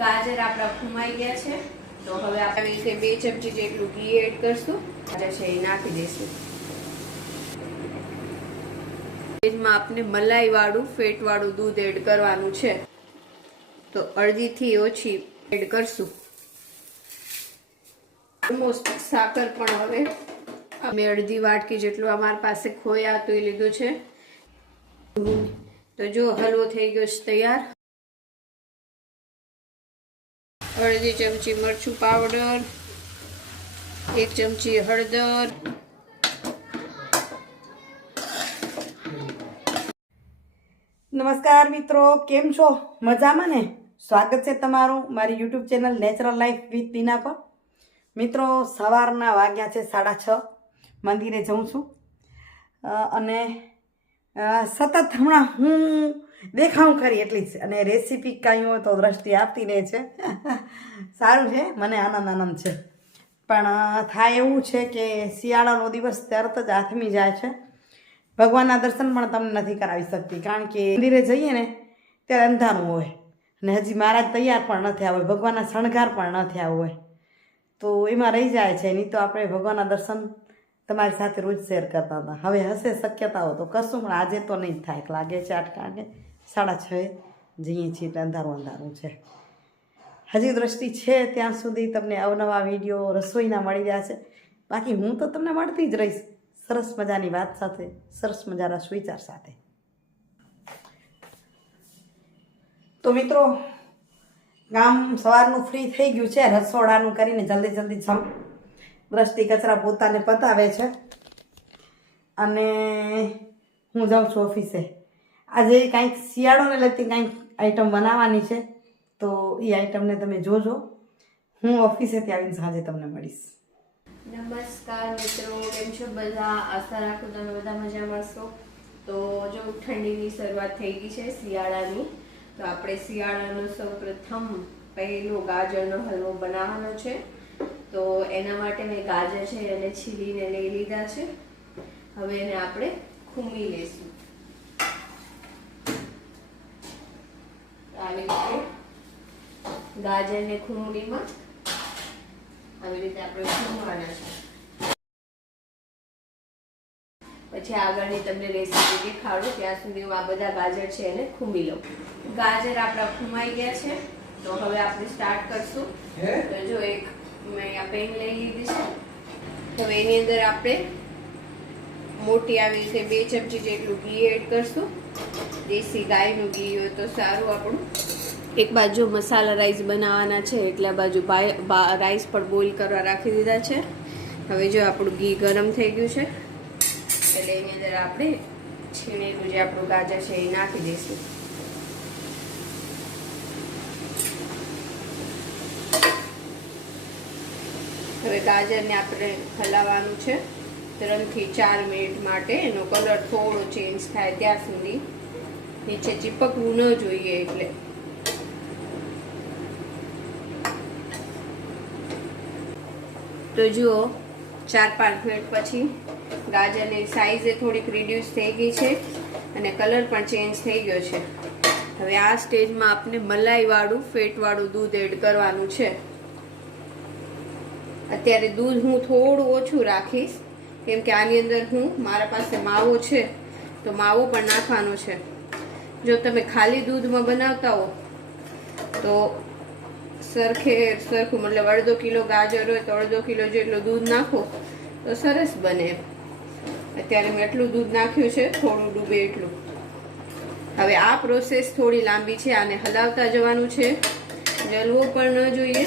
ગાજર આપણા ફૂમાઈ ગયા છે તો હવે આપણે રીતે 2 ચમચી જેટલું ઘી એડ કરશું. ગાજર છે એ નાખી દઈશું. એમાં આપણે મલાઈ વાળું ફેટ વાળું દૂધ એડ કરવાનું છે તો અડધીથી ઓછી એડ કરશું. ઓલમોસ્ટ સાકર પણ હવે અમે અડધી વાટકી જેટલું અમારી પાસે ખોયા હતું એ લીધું છે. તો જો હલવો થઈ ગયો છે તૈયાર. અડધી ચમચી મરચું પાવડર, 1 ચમચી હળદર, નમસ્કાર મિત્રો, કેમ છો? મજામાં ને? સ્વાગત છે તમારું મારી YouTube channel natural life with Bina પર. મિત્રો, સવારના વાગ્યા છે 6:30. મંદિરે જઉં છું અને સતત હમણાં હું દેખાઉં ખરી એટલી જ અને રેસીપી કાંઈ હોય તો દ્રષ્ટિ આપતી રહે છે. સારું છે, મને આનંદ છે. પણ થાય એવું છે કે શિયાળાનો દિવસ તરત જ આથમી જાય છે. ભગવાનના દર્શન પણ તમને નથી કરાવી શકતી કારણ કે મંદિરે જઈએ ને ત્યારે અંધારું હોય અને હજી મહારાજ તૈયાર પણ ન થયા હોય, ભગવાનના શણગાર પણ ન થયા હોય તો એમાં રહી જાય છે. નહીં તો આપણે ભગવાનના દર્શન તમારી સાથે રોજ શેર કરતા હતા. હવે હશે શક્યતાઓ તો કરશું પણ આજે તો નહીં થાય. લાગે છે કારણ કે 6:30 જઈએ છીએ એટલે અંધારું છે. હજી દ્રષ્ટિ છે ત્યાં સુધી તમને અવનવા વિડીયો રસોઈના મળી રહ્યા છે. બાકી હું તો તમને મળતી જ રહીશ સરસ મજાની વાત સાથે, સરસ મજાના સુવિચાર સાથે. તો મિત્રો, ગામ સવારનું ફ્રી થઈ ગયું છે. રસોડાનું કરીને જલ્દી દ્રષ્ટિ કચરા પોતાને પતાવે છે અને હું જાઉં છું ઓફિસે. આજે કાંઈક શિયાળોને લગતી કાંઈક આઈટમ બનાવવાની છે તો એ આઈટમને તમે જોજો. હું ઓફિસેથી આવીને સાંજે તમને મળીશ. નમસ્કાર મિત્રો, કેમ છો બધા? આશા રાખું તમે બધા મજામાં છો. તો જો ઠંડીની શરૂઆત થઈ ગઈ છે શિયાળાની, તો આપણે શિયાળાનો સૌ પ્રથમ પહેલો ગાજરનો હલવો બનાવવાનો છે. તો એના માટે મેં ગાજર છે એને છીલીને લઈ લીધા છે. હવે એને આપણે ખૂમી લઈશું. આવી રીતે ગાજરને ખૂમડીમાં આવી રીતે આપણે ખૂમવાના છે. પછી આગળની તમને રેસીપી દેખાડું, ત્યાં સુધી હું આ બધા ગાજર છે એને ખૂમી લઉં. ગાજર આપણા ખૂમાઈ ગયા છે તો હવે આપણે સ્ટાર્ટ કરશું. તો જો એક મેં અહીંયા પેન લઈ લીધી છે. હવે એની અંદર આપણે મોટી આવી રીતે 2 ચમચી જેટલું ઘી એડ કરશું. દેશી ગાયનું ઘી હોય તો સારું આપણું. એક બાજુ મસાલા રાઈસ બનાવવાના છે એટલે આ બાજુ રાઈસ પણ બોઇલ કરવા રાખી દીધા છે. હવે જો આપણું ઘી ગરમ થઈ ગયું છે એટલે એની અંદર આપણે છીણેલું જે આપણું ગાજર છે એ નાખી દઈશું. હવે ગાજરને આપણે હલાવવાનું છે 3 થી 4 મિનિટ માટે. એનો કલર થોડો ચેન્જ થાય ત્યાં સુધી, નીચે ચીપકવું ન જોઈએ એટલે. તો જુઓ 4-5 મિનિટ પછી ગાજરની સાઈઝે થોડીક રિડ્યુસ થઈ ગઈ છે અને કલર પણ ચેન્જ થઈ ગયો છે. હવે આ સ્ટેજમાં આપણે મલાઈ વાળું ફેટ વાળું દૂધ એડ કરવાનું છે. અત્યારે દૂધ હું થોડું ઓછું રાખીશ કેમ કે આની અંદર મારા પાસે માવો છે તો માવો પણ નાખવાનો છે. જો તમે ખાલી દૂધમાં બનાવતા હો તો સરખું મતલબ અડધો કિલો ગાજર હોય તો અડધો કિલો જેટલું દૂધ નાખો તો સરસ બને. અત્યારે મેં એટલું દૂધ નાખ્યું છે, થોડું ડૂબે એટલું. હવે આ પ્રોસેસ થોડી લાંબી છે. આને હલાવતા જવાનું છે, જલવો પણ ન જોઈએ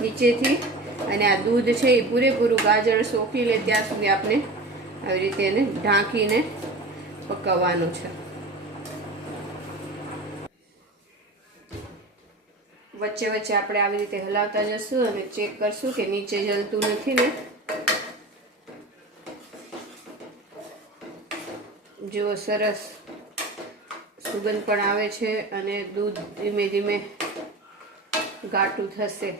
નીચેથી. અને આ દૂધ છે એ પૂરેપૂરું ગાજર સોકી લે ત્યાં સુધી આપણે આવી રીતે એને ઢાંકીને પકાવવાનું છે. વચ્ચે વચ્ચે આપણે આવી રીતે હલાવતા જશું અને ચેક કરશું કે નીચે જલતું નથી ને. જો સરસ સુગંધ પણ આવે છે અને દૂધ ધીમે ધીમે ઘાટું થશે.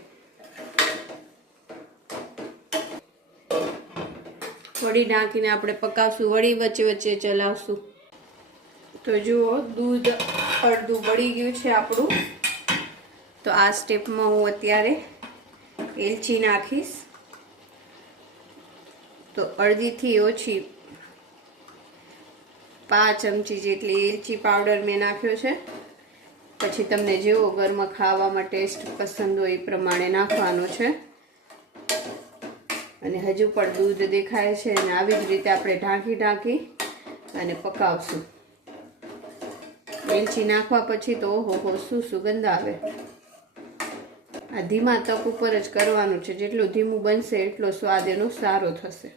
વળી ઢાંકીને આપણે પકાવશું, વળી વચ્ચે વચ્ચે ચલાવશું. તો જુઓ દૂધ અડધું બળી ગયું છે આપણું. તો આ સ્ટેપમાં હું અત્યારે એલચી નાખીશ. તો અડધીથી ઓછી 5 ચમચી જેટલી એલચી પાવડર મેં નાખ્યો છે. પછી તમને જેવો ઘરમાં ખાવામાં ટેસ્ટ પસંદ હોય એ પ્રમાણે નાખવાનો છે. અને હજુ પણ દૂધ દેખાય છે અને આવી જ રીતે આપણે ઢાંકી અને પકાવશું. એલચી નાખવા પછી તો ઓહો શું સુગંધ આવે. આ ધીમા તપ ઉપર જ કરવાનું છે. જેટલું ધીમું બનશે એટલો સ્વાદ એનો સારો થશે.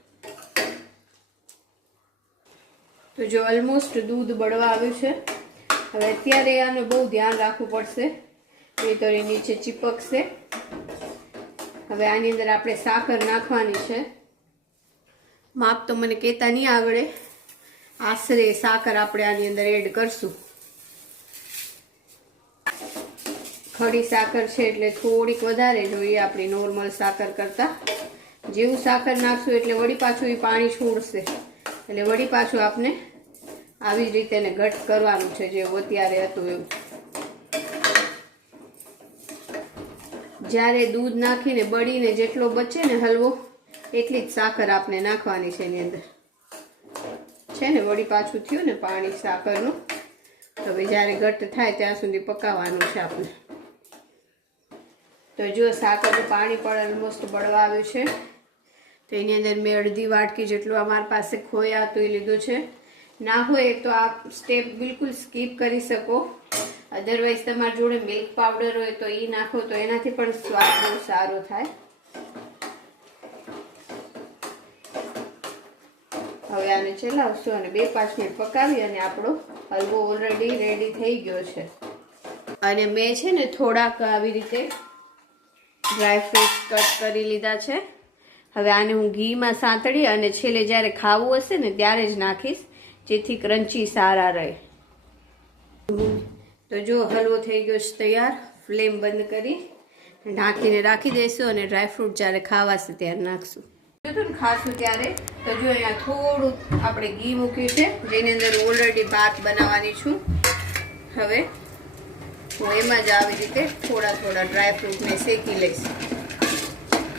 તો જો ઓલમોસ્ટ દૂધ બળવા આવ્યું છે. હવે અત્યારે આને બહુ ધ્યાન રાખવું પડશે, નહીંતર એ નીચે ચીપકશે. હવે આની અંદર આપણે સાકર નાખવાની છે. માપ તો મને કહેતા નહીં આવડે. આશરે સાકર આપણે આની અંદર એડ કરશું. ખડી સાકર છે એટલે થોડીક વધારે જોઈએ આપણી નોર્મલ સાકર કરતાં. જેવું સાકર નાખશું એટલે વળી પાછું એ પાણી છોડશે. એટલે વળી પાછું આપણે આવી જ રીતે એને ઘટ કરવાનું છે જેવું અત્યારે હતું એવું. જ્યારે દૂધ નાખીને બળીને જેટલો બચે ને હલવો એટલી જ સાકર આપણે નાખવાની છે એની અંદર. છે ને વળી પાછું થયું ને પાણી સાકરનું. હવે જ્યારે ઘટ થાય ત્યાં સુધી પકાવવાનું છે આપણે. તો જો સાકરનું પાણી પણ ઓલમોસ્ટ બળવા આવ્યું છે. તો એની અંદર મેં અડધી વાટકી જેટલું અમારી પાસે ખોયા હતું એ લીધું છે. ના હોય તો આ સ્ટેપ બિલકુલ સ્કીપ કરી શકો. અધરવાઇઝ તમારી જોડે મિલ્ક પાવડર હોય તો એ નાખો તો એનાથી પણ સ્વાદ બહુ સારો થાય. હવે આને ચલાવશું અને 2-5 મિનિટ પકાવી અને આપણો હલવો ઓલરેડી રેડી થઈ ગયો છે. અને મેં છે ને થોડાક આવી રીતે ડ્રાયફ્રૂટ્સ કટ કરી લીધા છે. હવે આને હું ઘીમાં સાંતળી અને છેલ્લે જ્યારે ખાવું હશે ને ત્યારે જ નાખીશ, જેથી ક્રન્ચી સારા રહે. તો જો હલવો થઈ ગયો છે તૈયાર. ફ્લેમ બંધ કરી ઢાંકીને રાખી દઈશું અને ડ્રાયફ્રૂટ જ્યારે ખાવાશે ત્યારે નાખશું. ખાશું ત્યારે તો જો અહીંયા થોડું આપણે ઘી મૂક્યું છે, જેની અંદર ઓલરેડી ભાત બનાવવાની છું. હવે હું એમાં જ આવી રીતે થોડા ડ્રાયફ્રૂટને શેકી લઈશ.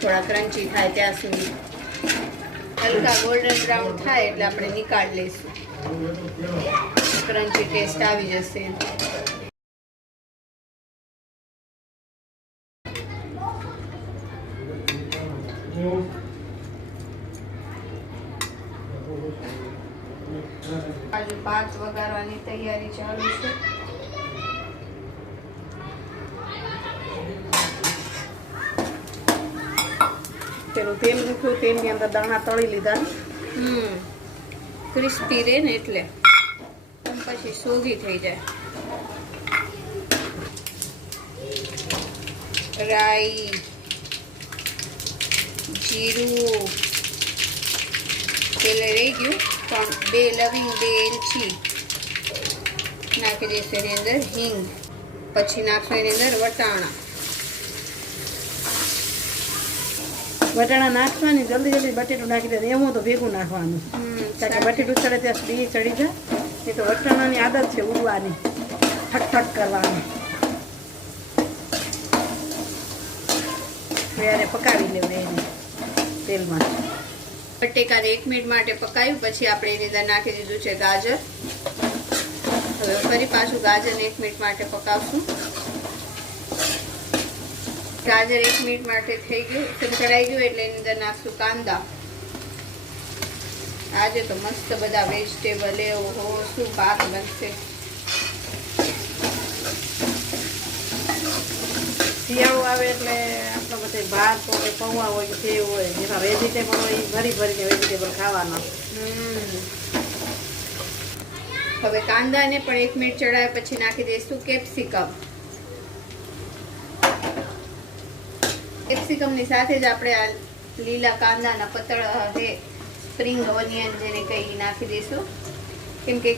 થોડા ક્રન્ચી થાય ત્યાં સુધી. હલકા ગોલ્ડન બ્રાઉન થાય એટલે આપણે નીકાળી લઈશું. ક્રન્ચી ટેસ્ટ આવી જશે. બાજુ ભાત વઘારવાની તૈયારી ચાલુ છે. પેલું તેલ મૂક્યું, તેલની અંદર દાણા તળી લીધા. ક્રિસ્પી રહે ને એટલે પછી સોગી થઈ જાય. રાઈ, જીરું તેલ રહી ગયું, પણ 2 લવિંગ 2 એલચી નાખી દઈશું એની અંદર. હિંગ, પછી નાખશું એની અંદર વટાણા. વટાણા નાખવાની જલ્દી બટેટું નાખી દે. એમાં તો ભેગું નાખવાનું, કારણ કે બટેટું ચડે ત્યાં સુધી ચડી જાય. એ તો વટાણાની આદત છે ઉડવાની, ઠક કરવાની. ત્યારે પકાવી લેવું એને તેલમાં. બટેકાને 1 મિનિટ માટે પકાવ્યું, પછી આપણે એની અંદર નાખી દીધું છે ગાજર. હવે ફરી પાછું ગાજરને 1 મિનિટ માટે પકાવશું. ગાજર 1 મિનિટ માટે થઈ ગયું, સંકળાઈ ગયું એટલે એની અંદર નાખશું કાંદા. આજે તો મસ્ત બધા વેજીટેબલ હો શું ભાત બનશે. શિયાળો આવે એટલે આપણો બધે ભાત હોય, પૌવા હોય કે સેવ હોય, જેમાં વેજીટેબલ હોય એ ભરીને વેજીટેબલ ખાવાના. હવે કાંદાને પણ 1 મિનિટ ચડાવ્યા પછી નાખી દઈશું કેપ્સિકમ. કેપ્સિકમની સાથે જ આપણે આ લીલા કાંદાના પતળા સ્પ્રિંગ ઓનિયન જેને કંઈ નાખી દઈશું, કેમ કે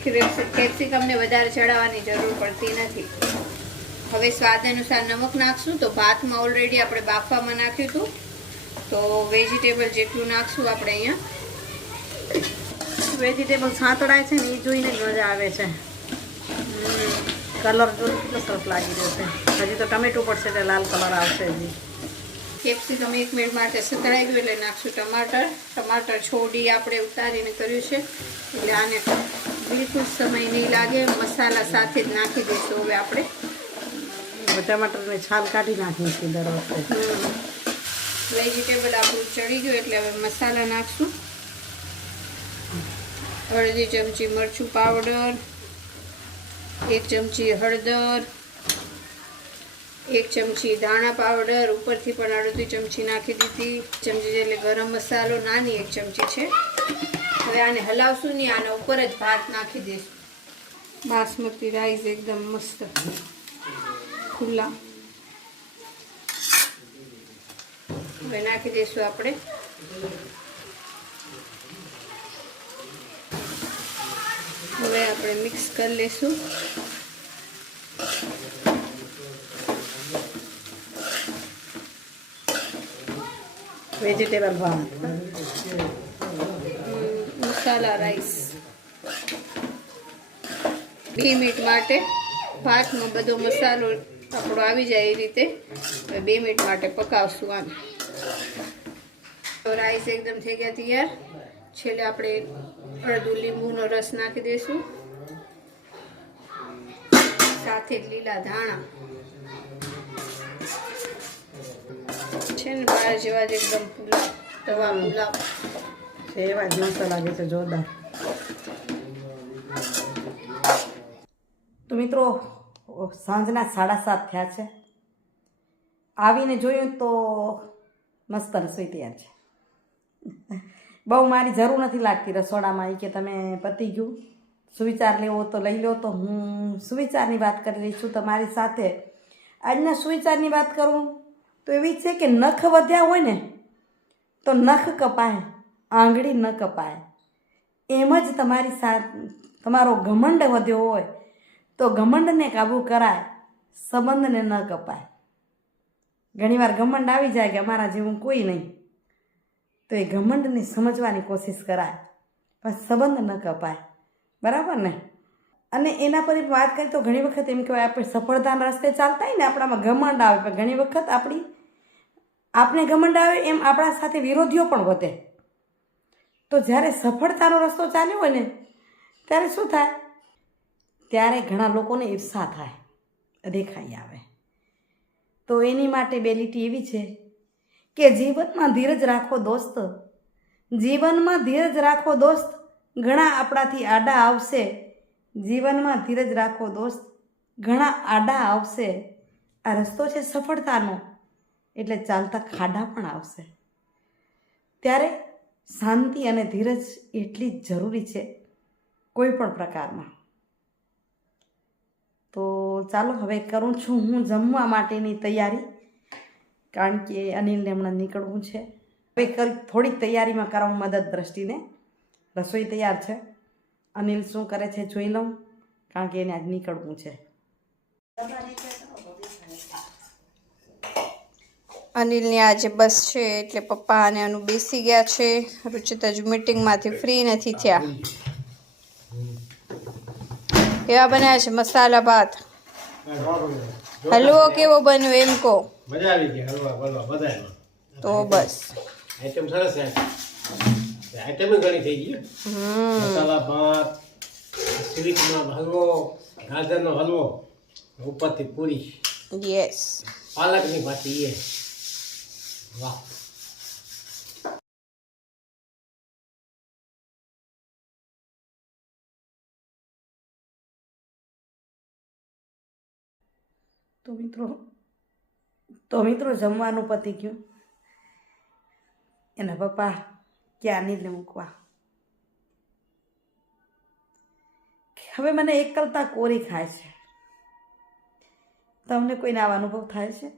કેપ્સિકમને વધારે ચડાવવાની જરૂર પડતી નથી. હવે સ્વાદ અનુસાર નમક નાખશું. તો ભાતમાં ઓલરેડી આપણે બાફવામાં નાખ્યું હતું, તો વેજીટેબલ જેટલું નાખશું આપણે અહીંયા. વેજીટેબલ સાંતળાય છે ને એ જોઈને જ મજા આવે છે. કલર જો કેટલો સરસ લાગી રહ્યો છે. હજી તો ટમેટું પડશે એટલે લાલ કલર આવશે હજી. કેપ્સિકમ 1 મિનિટ માટે સતળાઈ ગયું એટલે નાખશું ટમાટર. ટમાટર છોડી આપણે ઉતારીને કર્યું છે એટલે આને બિલકુલ સમય નહીં લાગે. મસાલા સાથે જ નાખી દઈશું હવે આપણે. ટમાટરની છાલ કાઢી નાખી છે દર વખતે. વેજીટેબલ આપણું ચડી ગયું એટલે હવે મસાલા નાખશું. અડધી ચમચી મરચું પાવડર, 1 ચમચી હળદર, 1 ચમચી ધાણા પાવડર, ઉપરથી પણ અડધી ચમચી નાખી દીધી. ચમચી એટલે ગરમ મસાલો નાની 1 ચમચી છે. હવે આને હલાવશું નહીં, આના ઉપર જ ભાત નાખી દઈશું. બાસમતી રાઈસ એકદમ મસ્ત ખુલ્લા. હવે નાખી દઈશું આપણે હવે આપણે મિક્સ કરી લઈશું. વેજીટેબલ ભાત, મસાલા રાઈસ 2 મિનિટ માટે ભાતમાં બધો મસાલો આપણો આવી જાય એ રીતે 2 મિનિટ માટે પકાવશું આને. રાઈસ એકદમ થઈ ગયા તૈયાર. છેલ્લે આપણે અડધું લીંબુનો રસ નાખી દઈશું, સાથે જ લીલા ધાણા છે ને બહાર જેવા જ એકદમ પુલાવ, તવા પુલાવ એવા જ મસ્ત લાગે છે, જોરદાર. તો મિત્રો સાંજના 7:30 થયા છે. આવીને જોયું તો મસ્ત રસોઈ તૈયાર છે. બહુ મારી જરૂર નથી લાગતી રસોડામાં. એ કે તમે પતી ગયું, સુવિચાર લેવો તો લઈ લો. તો હું સુવિચારની વાત કરી રહી છું તમારી સાથે. આજના સુવિચારની વાત કરું તો એવી છે કે નખ વધ્યા હોય ને તો નખ કપાય, આંગળી ન કપાય. એમ જ તમારી તમારો ઘમંડ વધ્યો હોય તો ઘમંડને કાબૂ કરાય, સંબંધને ન કપાય. ઘણીવાર ઘમંડ આવી જાય કે અમારા જેવું કોઈ નહીં, તો એ ઘમંડને સમજવાની કોશિશ કરાય, પણ સંબંધ ન કપાય. બરાબર ને? અને એના પર વાત કરીએ તો ઘણી વખત એમ કહેવાય આપણે સફળતાના રસ્તે ચાલતા હોય ને આપણામાં ઘમંડ આવે, પણ ઘણી વખત આપણે ઘમંડ આવે એમ આપણા સાથે વિરોધીઓ પણ વધે. તો જ્યારે સફળતાનો રસ્તો ચાલ્યો હોય ને ત્યારે શું થાય? ત્યારે ઘણા લોકોને ઈર્ષા થાય, દેખાઈ આવે. તો એની માટે 2 લીટી એવી છે કે જીવનમાં ધીરજ રાખો દોસ્ત, જીવનમાં ધીરજ રાખો દોસ્ત, ઘણા આપણાથી આડા આવશે. જીવનમાં ધીરજ રાખો દોસ્ત, ઘણા આડા આવશે. આ રસ્તો છે સફળતાનો, એટલે ચાલતા ખાડા પણ આવશે. ત્યારે શાંતિ અને ધીરજ એટલી જ જરૂરી છે કોઈ પણ પ્રકારમાં. તો ચાલો હવે કરું છું હું જમવા માટેની તૈયારી, કારણ કે અનિલને હમણાં નીકળવું છે. હવે થોડીક તૈયારીમાં કરાવું મદદ દ્રષ્ટિને. રસોઈ તૈયાર છે, અનિલ શું કરે છે જોઈ લઉં, કારણ કે એને આજ નીકળવું છે. અનિલની આજે બસ છે એટલે પપ્પા અને અનુ બેસી ગયા છે. રુચિતા હજુ મીટિંગમાંથી ફ્રી નથી થયા. કેવા બનાવ્યા છે મસાલા ભાત? હલવો કેવો બન્યો એમ કહો. મજા આવી ગઈ હલવા બલવા બધામાં. તો બસ આઈટમ સરસ છે. આઈટમ ઘણી થઈ ગઈ. મસાલા ભાત, સ્વીટનો હલવો, ગાજરનો હલવો, ઉપરથી પૂરી, યસ, પાલકની ભાજી. વાહ. તો મિત્રો જમવાનું પતી ગયું. એના પપ્પા ક્યાં અનિલને મૂકવા. હવે મને એકલતા કોરી ખાય છે. તમને કોઈને આવો અનુભવ થાય છે?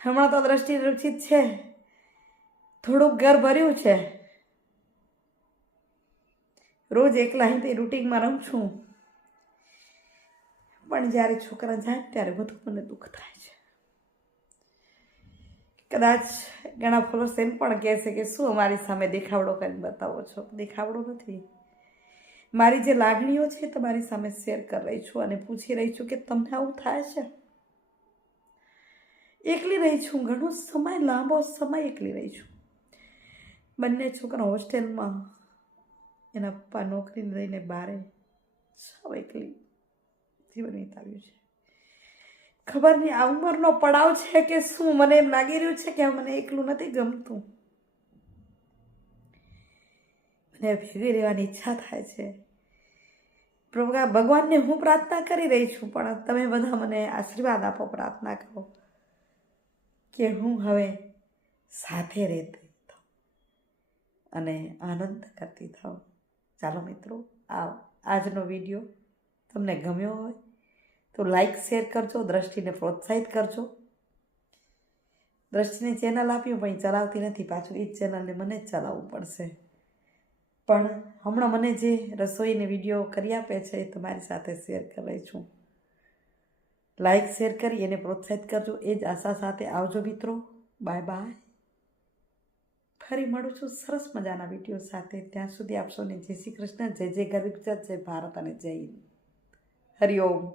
હમણાં તો દ્રષ્ટિ રૂચિત છે, થોડુંક ઘર ભર્યું છે. રોજ એકલા અહીંથી રૂટિનમાં રહું છું, પણ જ્યારે છોકરા જાય ત્યારે બધું મને દુઃખ થાય છે. કદાચ ઘણા ફોલોઅર્સ એમ પણ કહે છે કે શું અમારી સામે દેખાવડો કરીને બતાવો છો? દેખાવડો નથી, મારી જે લાગણીઓ છે તમારી સામે શેર કરી રહી છું અને પૂછી રહી છું કે તમને આવું થાય છે? એકલી રહી છું, ઘણો સમય, લાંબો સમય એકલી રહી છું. બંને છોકરા હોસ્ટેલમાં, એના પપ્પા નોકરીને લઈને બારે, સાવ એકલી જીવન વિતાવ્યું છે. ખબર નહીં આ ઉંમરનો પડાવ છે કે શું, મને એમ લાગી રહ્યું છે કે મને એકલું નથી ગમતું. મને ભેગી રહેવાની ઈચ્છા થાય છે. ભગવાનને હું પ્રાર્થના કરી રહી છું, પણ તમે બધા મને આશીર્વાદ આપો, પ્રાર્થના કરો કે હું હવે સાથે રહેતી થાઉં અને આનંદ કરતી થાઉં. ચાલો મિત્રો, આજનો વિડીયો તમને ગમ્યો હોય તો લાઈક શેર કરજો, દ્રષ્ટિને પ્રોત્સાહિત કરજો. દ્રષ્ટિને ચેનલ આપ્યું પણ એ ચલાવતી નથી, પાછું એ જ ચેનલને મને જ ચલાવવું પડશે. પણ હમણાં મને જે રસોઈને વિડીયો કરી આપે છે એ તમારી સાથે શેર કરી રહી છું. લાઈક શેર કરી એને પ્રોત્સાહિત કરજો, એ જ આશા સાથે આવજો મિત્રો. Bye bye. ફરી મળું છું સરસ મજાના વિડીયો સાથે. ત્યાં સુધી આપ સૌને જય શ્રી કૃષ્ણ, જય જય ગરવી ગુજરાત, જય ભારત અને જય હિન્દ. હરિઓમ.